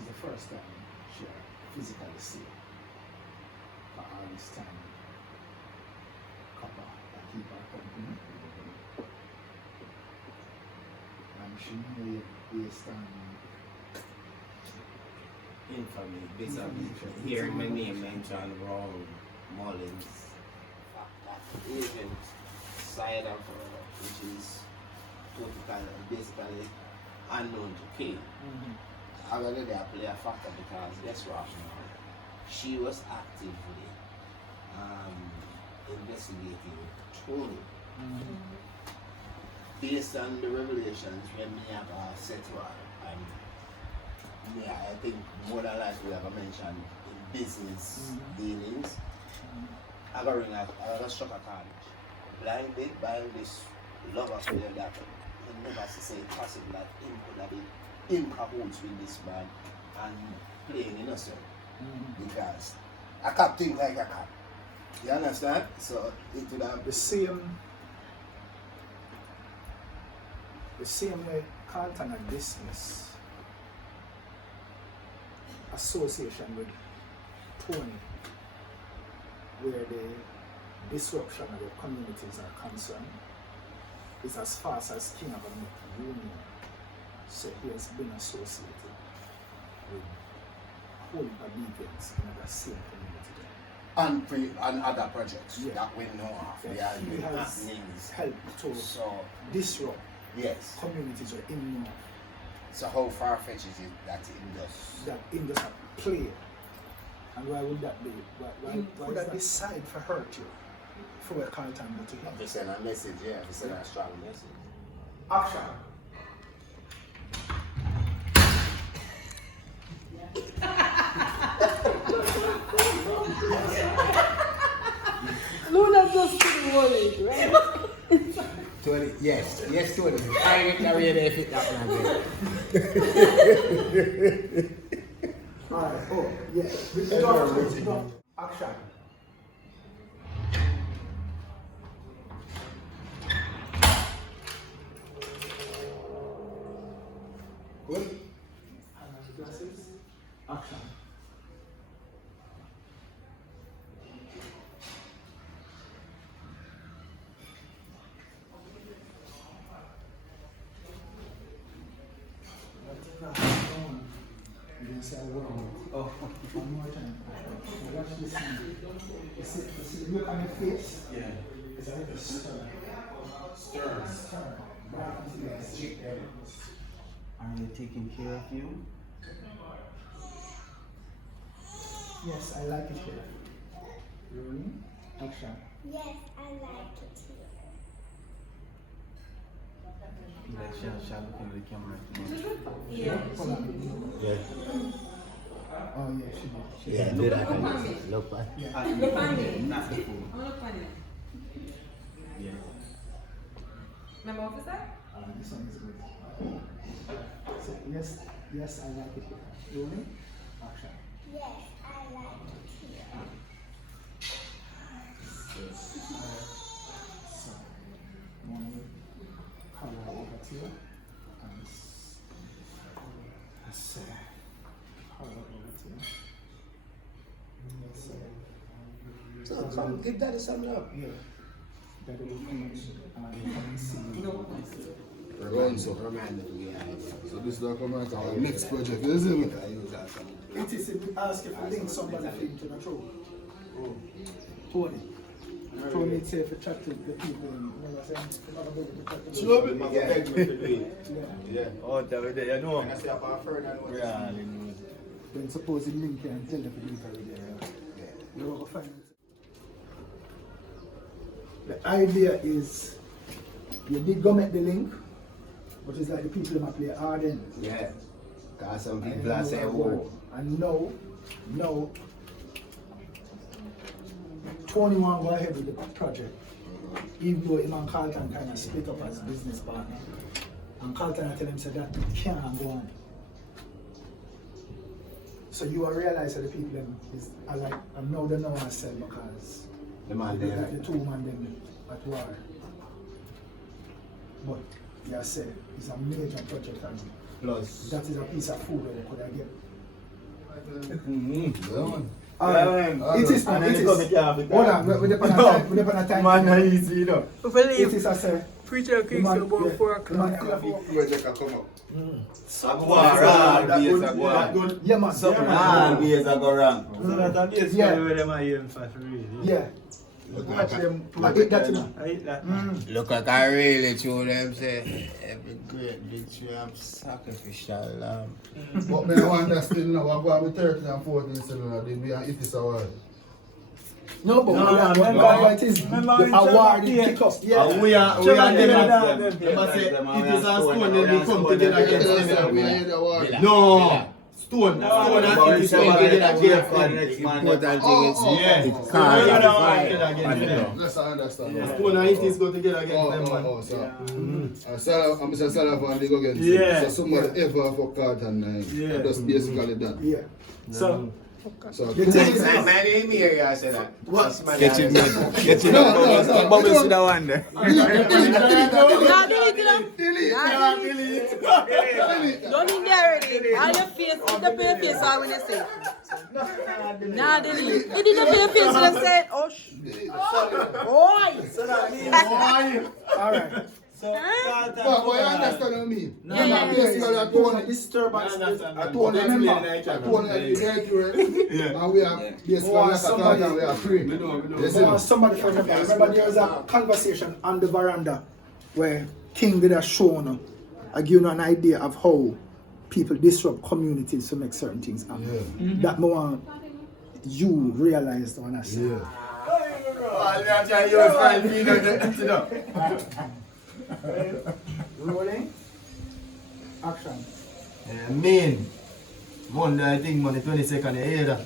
is the first time she physically see for all this time. Copper, I keep her company. And she knew it based on infamy, based on hearing my name mentioned wrong, Mullins. The agent side of her, which is totally, basically unknown to Kay. However, they play a factor because guess what? She was actively investigating Tony. Based on the revelations when me have said to her, and yeah, I think more than likely we have mentioned in business dealings. I got ring, I got struck a college. Blinded by this love affair that he never say possible that him could have been in cahoots with this man and playing innocent. Because I can't think like I can. You understand? So it would have the same way Carlton had dismissed association with Tony, where the disruption of the communities are concerned, is as fast as King of a Union. So he has been associated with whole obedience in the same community. And other projects that we know of. He has helped to disrupt communities or in North. So how far-fetched is it that in just play? And why would that be? Why would that decide for hurt you? For where Carlton go to him? To send a message, to send a strong message. Action. Luna just didn't want it, right? Tony, yes, Tony. I ain't carry there if it that Alright, Action. Good. Glasses. Action. Oh, one more time. Watch this scene. You see the look on your face? Yeah. It's a little stern. Stern. Back into the street area. Are they taking care of you? Yes, I like it here. Rolling. Action. Yes, I like it here. Like shall look in the camera. Yeah. Hold on. Yeah. Oh yeah, she did. Yeah, do that. Look back. Yeah. Look on me. Not the food. Look on me. Yeah. Remember officer? This one is good. So yes, I like it here. Rolling. Action. Yes, I like it here. So, one color over here, and color over here. So come give Daddy some love. Yeah, Daddy will come and see you. No. Remind me. So this is come out our next project, isn't it? It is if we ask if we link somebody into the throat. Tony. Tony say if you chat to the people, you know what I'm saying? If you're not able to chat to Sure. yeah. Oh, that way there, you know. I step off further. Yeah, Then suppose you link here and tell them to link already. You will find it. The idea is you did go make the link, but it's like the people that play hard in. Yeah. Because some people are saying, whoa. And no, 21 go ahead with the project. Even though him and Carlton kind of split up as business partner. And Carlton tell him said that it can't go on. So you will realize that the people them are like, and now they know what I said because The man they there. got the two man them at war. But yeah, I said it's a major project and Plus, that is a piece of food that they could have get Yeah, man. It is. And then It they is. come and can't be Hold tired. on. We're upon a time. Man, not easy, you know. We It believe is, I say. preacher kicks man- about yeah, 4 the man o'clock. clear for- Project can come up. Always a go on. Yeah, man. Something Yeah, man. always a go wrong. So that I'm just Yeah. where them are aiming for real. Yeah. Watch them I hate that, you know. I hate that. Look like I really told them say every great victory have sacrificial lamb. But me I understand now, I'm going with 13 and 14 seven, they be an 80 hour. No, but No, remember it is remember the when award Trevor it kick off. And Yeah. we are Trevor them Taylor, at them. them. Them a say, it is a stone, then we come stone, together then against we them. We are the award. No! Stone and it is come together against them. Important thing is Yeah. it So can't we are the be one fire together on the against them. ground. Let's understand. Yeah. Stone and it is go together against them, man. So I'm Mr. Salavan, they go against Yeah. him. So somebody ever for Carlton, Yeah. that's basically that. Yeah. So, So, The thing is, My name here, I said that. Get it, man. Get it. No, Bubbles to the one there. Nah, delete it up. Don't in there already. On your face, hit up your face all when you say it. Nah, delete. Hit it up your face when you say it. Oh, Oi! all right. so Carlton, but you understand what I mean? No, Yeah, Yeah, basically, I told you, disturbance. I told you, remember, I told you, and we are basically like a Carlton, we are free. Yes, Somebody for remember there was a conversation on the veranda where King did a show on I give you an idea of how people disrupt communities to make certain things happen. That more you realized when I said. Rolling. Action. Mean. Monday, I think, on the 22nd, you hear that?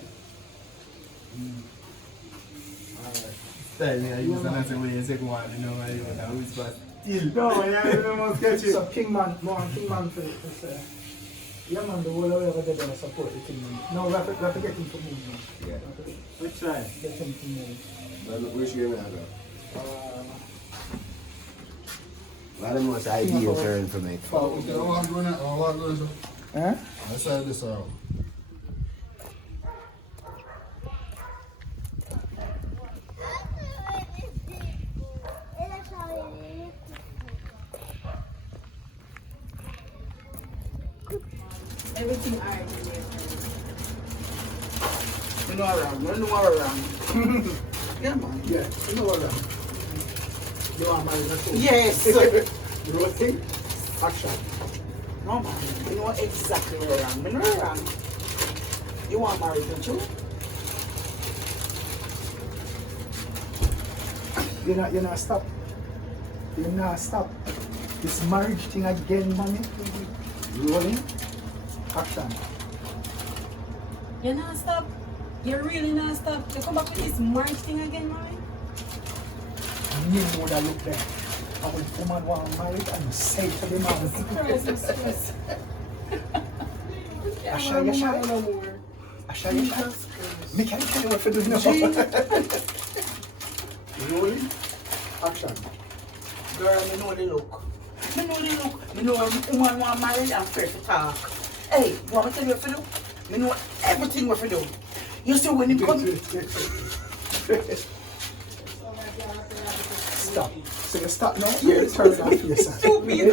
Style me, I use and I say, when you say, one, you know, I whisper still. no, yeah, you must get it. So Kingman for say, yeah man, the whole way over there gonna support the Kingman. No, we have to get him to move now. Yeah. Which side? Get him to move. Which game I go? What the most King ideal of turn for me? Forward. Okay, I want to go now. Eh? I said this out. Everything alright. You know around. Yeah, man. Yeah, you know what I'm You are my little. Yes. Rolling. Action. No, man. You know exactly where I am. You know where I am. You want married, don't you? You not stop. You not stop. This marriage thing again, mommy. Rolling. Action. You not stop. You really not stop. You come back with this marriage thing again, man. Me would have looked there. I would woman want married and say to the man. Stress. Asha, you shy? No more. Asha, you shy? Me can't tell you what to do now. Rolling. Action. Girl, me know the look. Me know the look. Me know when woman want married and afraid to talk. Hey, you want me to tell you what to do? Me know everything what to do. You see when you come... Stop. So you stop now? You turn it off yourself. Stupid.